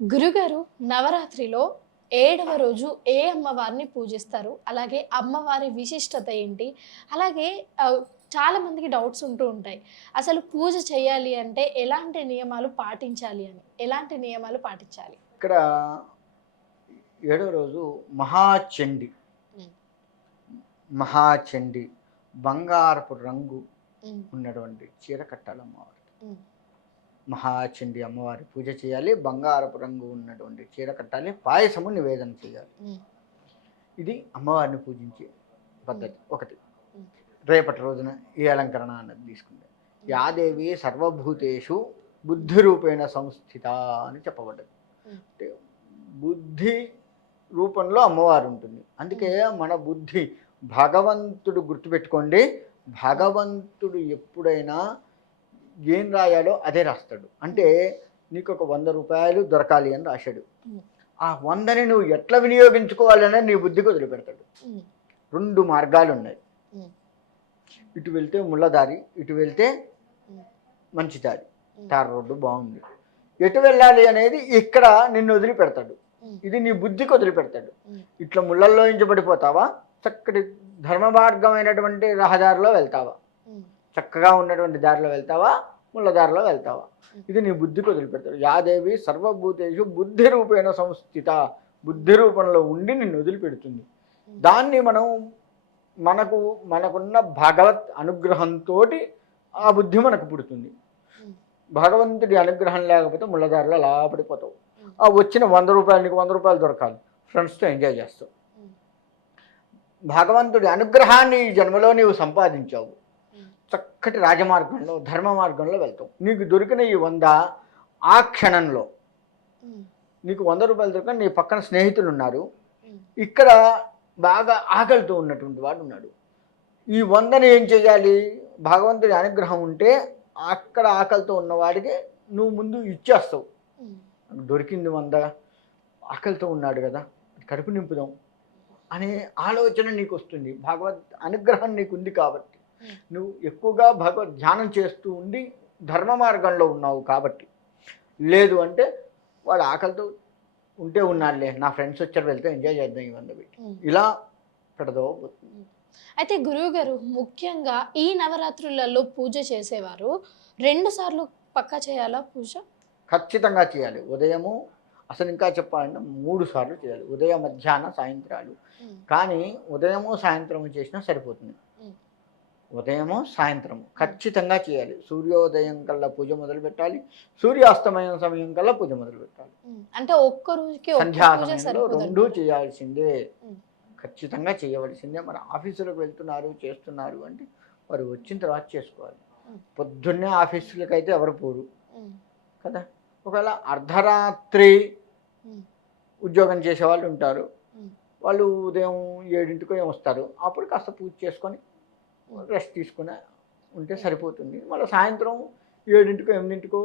గురుగారు, నవరాత్రిలో 7వ రోజు ఏ అమ్మవారిని పూజిస్తారు? అలాగే అమ్మవారి విశిష్టత ఏంటి? అలాగే చాలా మందికి డౌట్స్ ఉంటూ ఉంటాయి. అసలు పూజ చేయాలి అంటే ఎలాంటి నియమాలు పాటించాలి అని. ఎలాంటి నియమాలు పాటించాలి? ఇక్కడ ఏడో రోజు మహాచండి. హ్మ్. మహాచండి బంగారపు రంగు హ్మ్. ఉన్నటువంటి చీర కట్టాలి అమ్మవారికి. హ్మ్. మహాచండి అమ్మవారి పూజ చేయాలి. బంగారపు రంగు ఉన్నటువంటి చీర కట్టాలి. పాయసము నివేదన చేయాలి. హ్మ్. ఇది అమ్మవారిని పూజించే హ్మ్. పద్ధతి ఒకటి. హ్మ్. రేపటి రోజున ఈ అలంకరణ అన్నది తీసుకుంటే హ్మ్. యాదేవి సర్వభూతేషు బుద్ధి రూపేణ సంస్థిత అని చెప్పబడ్డది. హ్మ్. అంటే బుద్ధి రూపంలో అమ్మవారు ఉంటుంది. అందుకే మన బుద్ధి భగవంతుడు గుర్తుపెట్టుకోండి. భగవంతుడు ఎప్పుడైనా ఏం రాయాలో అదే రాస్తాడు. అంటే నీకు ఒక 100 రూపాయలు దొరకాలి అని రాశాడు. హ్మ్. ఆ 100ని నువ్వు ఎట్లా వినియోగించుకోవాలనేది నీ బుద్ధికి వదిలిపెడతాడు. హ్మ్. 2 మార్గాలు ఉన్నాయి. హ్మ్. ఇటు వెళ్తే ముళ్ళదారి, ఇటు వెళ్తే హ్మ్. మంచి దారి. హ్మ్. తార్ రోడ్డు బాగుంది. ఎటు వెళ్ళాలి అనేది ఇక్కడ నిన్ను వదిలిపెడతాడు. హ్మ్. ఇది నీ బుద్ధికి వదిలిపెడతాడు. హ్మ్. ఇట్లా ముళ్ళల్లో నుంచి పడిపోతావా, చక్కటి ధర్మ మార్గమైనటువంటి రహదారిలో వెళ్తావా, హ్మ్. చక్కగా ఉన్నటువంటి దారిలో వెళ్తావా, ముళ్ళ దారిలో వెళ్తావా, హ్మ్. ఇది నీ బుద్ధికి వదిలిపెడతాడు. యాదేవి సర్వభూతేషు బుద్ధి రూపేణ సంస్థిత, బుద్ధి రూపంలో ఉండి నిన్ను వదిలిపెడుతుంది. హ్మ్. దాన్ని మనం మనకున్న భగవత్ అనుగ్రహంతో ఆ బుద్ధి మనకు పుడుతుంది. హ్మ్. భగవంతుడి అనుగ్రహం లేకపోతే ముళ్ళదారిలో అలా పడిపోతావు. హ్మ్. ఆ వచ్చిన 100 రూపాయలు నీకు 100 రూపాయలు దొరకాలి, ఫ్రెండ్స్తో ఎంజాయ్ చేస్తావు. హ్మ్. భగవంతుడి అనుగ్రహాన్ని ఈ జన్మలో నీవు సంపాదించావు. హ్మ్. చక్కటి రాజమార్గంలో ధర్మ మార్గంలో వెళ్తావు. నీకు దొరికిన ఈ 100 ఆ క్షణంలో హ్మ్. నీకు 100 రూపాయలు దొరికిన నీ పక్కన స్నేహితులు ఉన్నారు. హ్మ్. ఇక్కడ బాగా ఆకలితో ఉన్నటువంటి వాడు ఉన్నాడు. ఈ 100ని ఏం చేయాలి? భగవంతుడి అనుగ్రహం ఉంటే అక్కడ ఆకలితో ఉన్నవాడికి నువ్వు ముందు ఇచ్చేస్తావు. హ్మ్. నాకు దొరికింది 100, ఆకలితో ఉన్నాడు కదా, కడుపు నింపుదాం అనే ఆలోచన నీకు వస్తుంది. భగవద్ అనుగ్రహం నీకు ఉంది కాబట్టి. హ్మ్. నువ్వు ఎక్కువగా భగవద్ ధ్యానం చేస్తూ ఉండి ధర్మ మార్గంలో ఉన్నావు కాబట్టి. లేదు అంటే వాడు ఆకలితో ఉంటే ఉన్నాడులే, నా ఫ్రెండ్స్ వచ్చారు, వెళ్తే ఎంజాయ్ చేద్దాం ఈ 100 పెట్టి, హ్మ్. ఇలా పెడదో. హ్మ్. అయితే గురువుగారు, ముఖ్యంగా ఈ నవరాత్రులలో పూజ చేసేవారు 2 సార్లు పక్కా చేయాలా పూజ? ఖచ్చితంగా చేయాలి. ఉదయము, అసలు ఇంకా చెప్పాలంటే 3 సార్లు చేయాలి. ఉదయం, మధ్యాహ్న, సాయంత్రాలు. హ్మ్. కానీ ఉదయము, సాయంత్రము చేసినా సరిపోతుంది. హ్మ్. ఉదయము, సాయంత్రము హ్మ్. ఖచ్చితంగా చేయాలి. సూర్యోదయం కల్లా పూజ మొదలుపెట్టాలి. సూర్యాస్తమయం సమయం కల్లా పూజ మొదలుపెట్టాలి. హ్మ్. అంటే ఒక్క రోజుకి ఒక్క సంధ్యా పూజ సమయంలో 2 సరిపోదంటారా? చేయాల్సిందే. హ్మ్. ఖచ్చితంగా చేయవలసిందే. మన ఆఫీసులకు వెళ్తున్నారు, చేస్తున్నారు అంటే వారు వచ్చిన తర్వాత చేసుకోవాలి. హ్మ్. పొద్దున్నే ఆఫీసులకైతే ఎవరు పోరు హ్మ్. కదా! ఒకవేళ అర్ధరాత్రి హ్మ్. ఉద్యోగం చేసేవాళ్ళు ఉంటారు. హ్మ్. వాళ్ళు ఉదయం 7కో ఏమో వస్తారు. అప్పుడు కాస్త పూజ చేసుకొని హ్మ్. రెస్ట్ తీసుకుని ఉంటే హ్మ్. సరిపోతుంది. మళ్ళీ సాయంత్రం 7కో, 8కో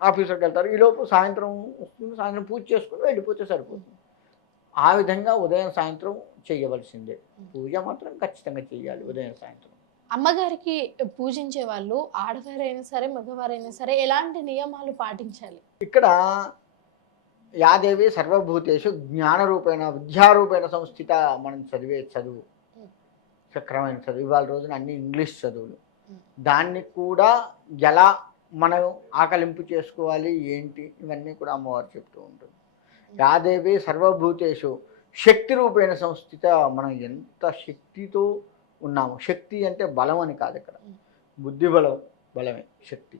ఆఫీస్‌లోకి వెళ్తారు. ఈలోపు సాయంత్రం వస్తుంది. సాయంత్రం పూజ చేసుకొని వెళ్ళిపోతే హ్మ్. సరిపోతుంది. ఆ విధంగా ఉదయం, సాయంత్రం చేయవలసిందే. హ్మ్. పూజ మాత్రం ఖచ్చితంగా చేయాలి హ్మ్. ఉదయం, సాయంత్రం. అమ్మగారికి పూజించే వాళ్ళు ఆడవారైనా సరే, మగవారైనా సరే ఎలాంటి నియమాలు పాటించాలి? ఇక్కడ యాదేవి సర్వభూతేషు జ్ఞానరూపేణ విద్యారూపేణ సంస్థిత. మనం చదివే చదువు హ్మ్. సక్రమైన చదువు. ఇవాళ రోజున అన్ని ఇంగ్లీష్ చదువులు. హ్మ్. దాన్ని కూడా ఎలా మనం ఆకలింపు చేసుకోవాలి ఏంటి, ఇవన్నీ కూడా అమ్మవారు చెప్తూ ఉంటుంది. హ్మ్. యాదేవి సర్వభూతేషు శక్తి రూపేణ సంస్థిత. మనం ఎంత శక్తితో ఉన్నాము. శక్తి అంటే బలం అని కాదు ఇక్కడ. హ్మ్. బుద్ధి బలం బలమే శక్తి.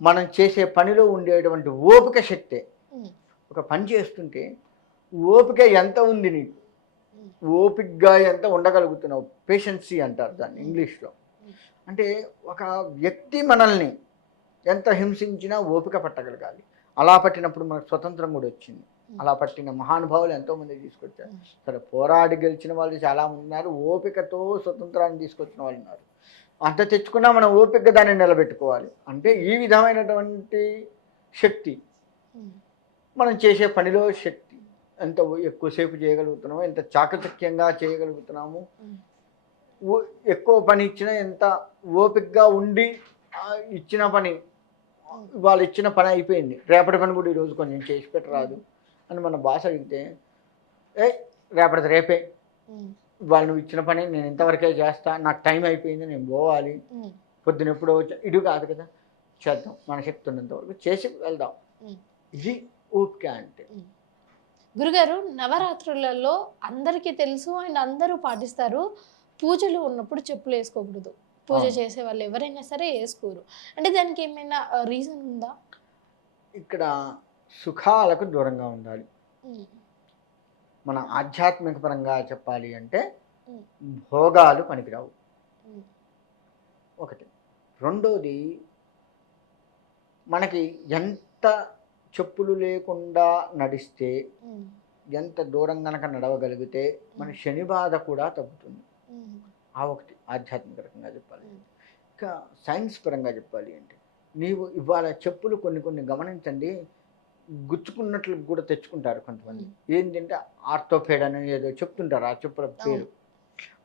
మనం చేసే పనిలో ఉండేటువంటి ఓపిక శక్తే. హ్మ్. ఒక పని చేస్తుంటే ఓపిక ఎంత ఉంది నీకు? హ్మ్. ఓపికగా ఎంత ఉండగలుగుతున్నావు? పేషెన్సీ అంటారు దాన్ని హ్మ్. ఇంగ్లీష్‌లో. హ్మ్. అంటే ఒక వ్యక్తి మనల్ని ఎంత హింసించినా ఓపిక పట్టగలగాలి. అలా పట్టినప్పుడు మనకు స్వతంత్రం కూడా వచ్చింది. హ్మ్. అలా పట్టిన మహానుభావులు ఎంతోమంది తీసుకొచ్చారు. హ్మ్. సరే, పోరాడి గెలిచిన వాళ్ళు చాలామంది ఉన్నారు. ఓపికతో స్వతంత్రాన్ని తీసుకొచ్చిన వాళ్ళు ఉన్నారు. అంత తెచ్చుకున్నా మనం ఓపికగా దాన్ని నిలబెట్టుకోవాలి. అంటే హ్మ్. ఈ విధమైనటువంటి శక్తి హ్మ్. మనం చేసే పనిలో శక్తి. ఎంత ఎక్కువసేపు చేయగలుగుతున్నామో, ఎంత చాకచక్యంగా చేయగలుగుతున్నాము. హ్మ్. ఎక్కువ పని ఇచ్చినా ఎంత ఓపికగా ఉండి ఇచ్చిన పని వాళ్ళు ఇచ్చిన పని అయిపోయింది, రేపటి పని కూడా ఈరోజు కొంచెం చేసి పెట్టరాదు అని మన బాస్ అడిగితే, ఏ రేపటిది రేపే, వాళ్ళు నువ్వు ఇచ్చిన పని నేను ఇంతవరకే చేస్తా, నాకు టైం అయిపోయింది నేను పోవాలి, పొద్దున ఎప్పుడో వచ్చా, ఇటు కాదు కదా, చేద్దాం మన శక్తి ఉన్నంత వరకు చేసి వెళ్దాం. ఇది ఓపిక అంటే. గురుగారు, నవరాత్రులలో అందరికీ తెలుసు అండ్ అందరూ పాటిస్తారు, పూజలు ఉన్నప్పుడు చెప్పులు వేసుకోకూడదు. పూజ చేసే వాళ్ళు ఎవరైనా సరే వేసుకోరు. అంటే దానికి ఏమైనా రీజన్ ఉందా? ఇక్కడ సుఖాలకు దూరంగా ఉండాలి. మన ఆధ్యాత్మిక పరంగా చెప్పాలి అంటే భోగాలు పనికిరావు, ఒకటి. రెండోది, మనకి ఎంత చెప్పులు లేకుండా నడిస్తే, ఎంత దూరం కనుక నడవగలిగితే మన శని బాధ కూడా తగ్గుతుంది. ఆ ఒకటి ఆధ్యాత్మిక రకంగా చెప్పాలి. ఇంకా సైన్స్ పరంగా చెప్పాలి అంటే, నీవు ఇవాళ చెప్పులు కొన్ని గమనించండి, గుచ్చుకున్నట్లు కూడా తెచ్చుకుంటారు కొంతమంది. ఏంటంటే ఆర్థోపెడ్ అని ఏదో చెప్తుంటారు, ఆ చెప్పుల పేరు.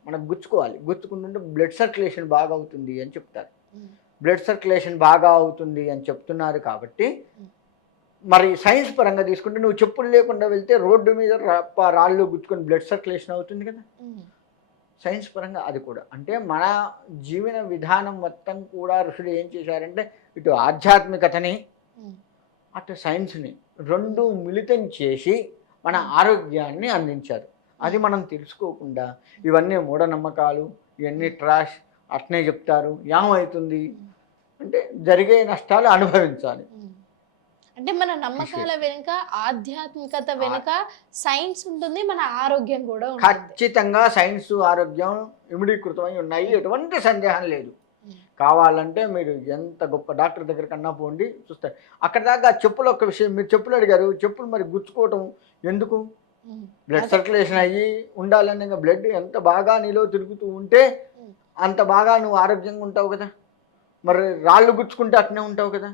మనకు గుచ్చుకోవాలి, గుచ్చుకుంటుంటే బ్లడ్ సర్క్యులేషన్ బాగా అవుతుంది అని చెప్తారు. బ్లడ్ సర్క్యులేషన్ బాగా అవుతుంది అని చెప్తున్నారు కాబట్టి, మరి సైన్స్ పరంగా తీసుకుంటే నువ్వు చెప్పులు లేకుండా వెళ్తే రోడ్డు మీద రాళ్ళు గుచ్చుకొని బ్లడ్ సర్క్యులేషన్ అవుతుంది కదా. సైన్స్ పరంగా అది కూడా. అంటే మన జీవన విధానం మొత్తం కూడా ఋషులు ఏం చేశారంటే, ఇటు ఆధ్యాత్మికతని అటు సైన్స్ని రెండు మిళితం చేసి మన ఆరోగ్యాన్ని అందించారు. అది మనం తెలుసుకోకుండా ఇవన్నీ మూఢనమ్మకాలు, ఇవన్నీ ట్రాష్ అట్నే చెప్తారు, ఏమవుతుంది అంటే జరిగే నష్టాలు అనుభవించాలి. అంటే మన నమ్మకాల వెనుక, ఆధ్యాత్మికత వెనుక సైన్స్ ఉంటుంది, మన ఆరోగ్యం కూడా ఉంటుంది. ఖచ్చితంగా సైన్స్ ఆరోగ్యం ఇమిడీకృతమై ఉన్నాయి, ఎటువంటి సందేహం లేదు. కావాలంటే మీరు ఎంత గొప్ప డాక్టర్ దగ్గర కన్నా పోండి, చూస్తారు. అక్కడ దాకా చెప్పులు ఒక్క విషయం, మీరు చెప్పులు అడిగారు, చెప్పులు మరి గుచ్చుకోవటం ఎందుకు? బ్లడ్ సర్క్యులేషన్ అయ్యి ఉండాలని, బ్లడ్ ఎంత బాగా నీలో తిరుగుతూ ఉంటే అంత బాగా నువ్వు ఆరోగ్యంగా ఉంటావు కదా. మరి రాళ్ళు గుచ్చుకుంటే అట్నే ఉంటావు కదా.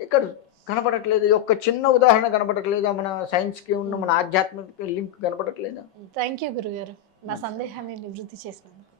ఇక్కడ కనపడట్లేదు, ఒక్క చిన్న ఉదాహరణ కనపడట్లేదా? మన సైన్స్కి ఉన్న మన ఆధ్యాత్మిక లింక్ కనపడట్లేదా? థ్యాంక్ యూ గురుగారు, నా సందేహాన్ని నివృత్తి చేసినందుకు.